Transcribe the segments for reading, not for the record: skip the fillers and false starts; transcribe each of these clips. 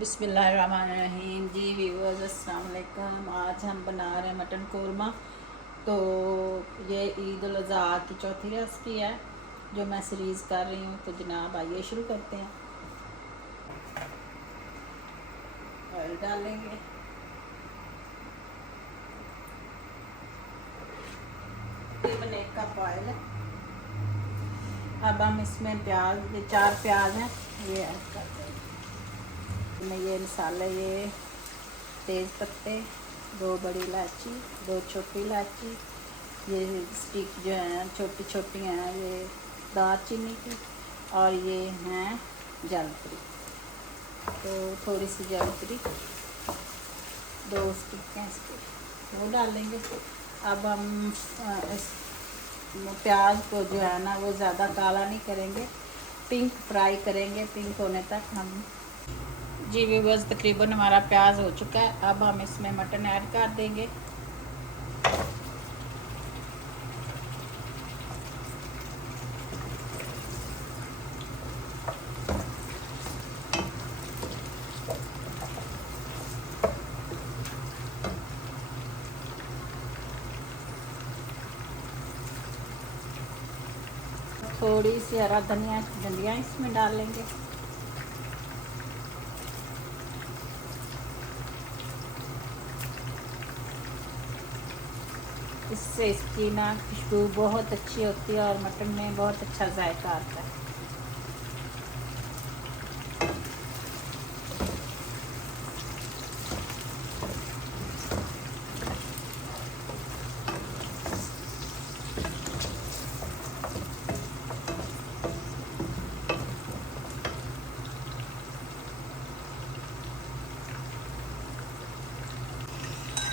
बिस्मिल्लाहिर्रहमानिर्रहीम। जी व्यूअर्स अस्सलाम वालेकुम। आज हम बना रहे हैं मटन कोरमा। तो ये ईद उल अज़हा की चौथी रेसिपी है जो मैं सीरीज़ कर रही हूँ। तो जनाब आइए शुरू करते हैं। ऑयल डालेंगे, तकरीबन 1 कप ऑयल है। अब हम इसमें प्याज, ये 4 प्याज हैं, ये ऐड कर देंगे। मैं ये मसाले, ये तेज़ पत्ते, 2 बड़ी इलायची, 2 छोटी इलायची, ये स्टिक जो हैं छोटी छोटी हैं, ये दालचीनी की, और ये हैं जावित्री। तो थोड़ी सी जावित्री, 2 स्टिक हैं इसके, वो डालेंगे। अब हम इस प्याज को जो है ना वो ज़्यादा काला नहीं करेंगे, पिंक फ्राई करेंगे, पिंक होने तक हम। जी व्यूअर्स, तकरीबन हमारा प्याज हो चुका है। अब हम इसमें मटन ऐड कर देंगे। थोड़ी सी हरा धनिया इसमें डालेंगे। इससे इसकी ना खुशबू बहुत अच्छी होती है और मटन में बहुत अच्छा जायका आता है।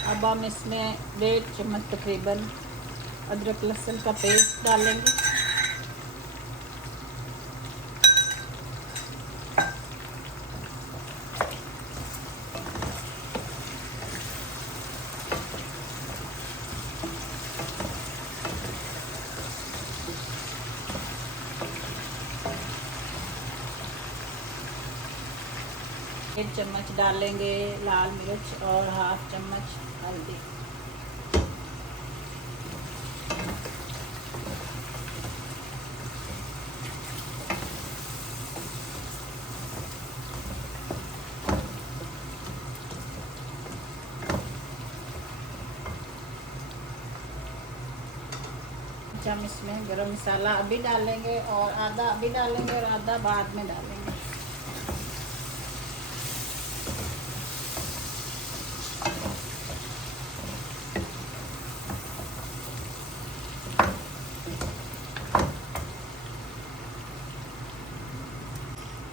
अब हम इसमें 1.5 चम्मच तकरीबन अदरक लहसुन का पेस्ट डालेंगे। एक चम्मच डालेंगे लाल मिर्च और 1/2 चम्मच हल्दी। हम इसमें गरम मसाला अभी डालेंगे और आधा अभी डालेंगे और आधा बाद में डालेंगे।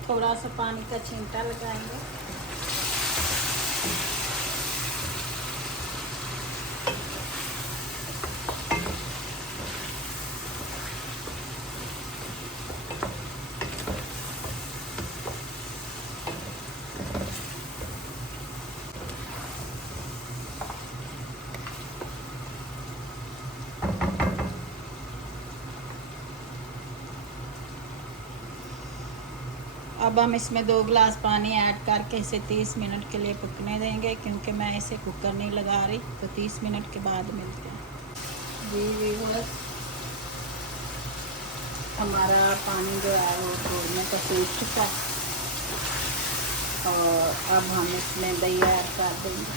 थोड़ा सा पानी का छींटा लगाएंगे। अब हम इसमें 2 गिलास पानी ऐड करके इसे 30 मिनट के लिए पकने देंगे, क्योंकि मैं इसे कुकर नहीं लगा रही। तो 30 मिनट के बाद मिलते हैं। जी व्यूअर्स, हमारा पानी जो है वो छोड़ने का सूख चुका है और अब हम इसमें दही ऐड कर देंगे।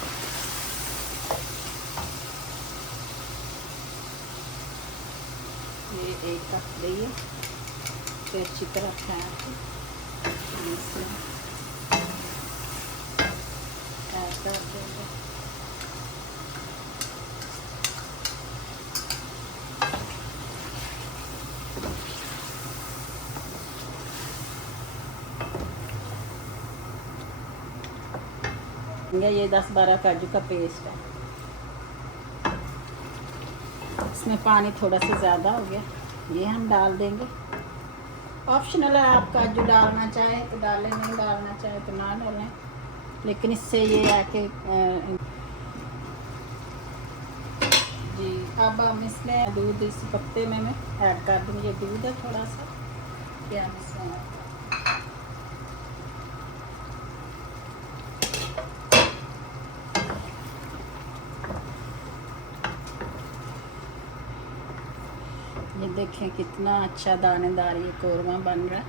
ये 1 कप दही है, तो अच्छी तरह फैला के इसमें ऐड कर देंगे। ये 10-12 काजू का पेस्ट है। इसमें पानी थोड़ा सा ज़्यादा हो गया, ये हम डाल देंगे। ऑप्शनल है, आप काजू डालना चाहें तो डालें, नहीं डालना चाहें तो ना डालें, लेकिन इससे ये है कि जी। अब हम इसमें दूध इस पत्ते में मैं ऐड कर दूँगी। ये दूध है थोड़ा सा, ये हम इसमें देखें कितना अच्छा दानेदार ये कौरमा बन रहा है।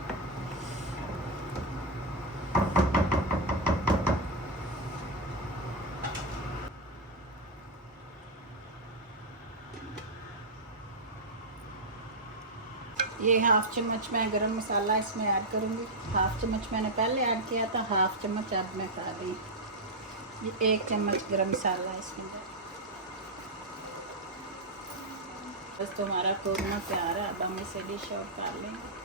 ये 1/2 चम्मच मैं गरम मसाला इसमें ऐड करूँगी। 1/2 चम्मच मैंने पहले ऐड किया था, 1/2 चम्मच अब मैं खा रही हूँ। ये 1 चम्मच गरम मसाला इसमें बस। तो हमारा कौरमा तैयार है। अब हम इसे डिश आउट कर लेंगे।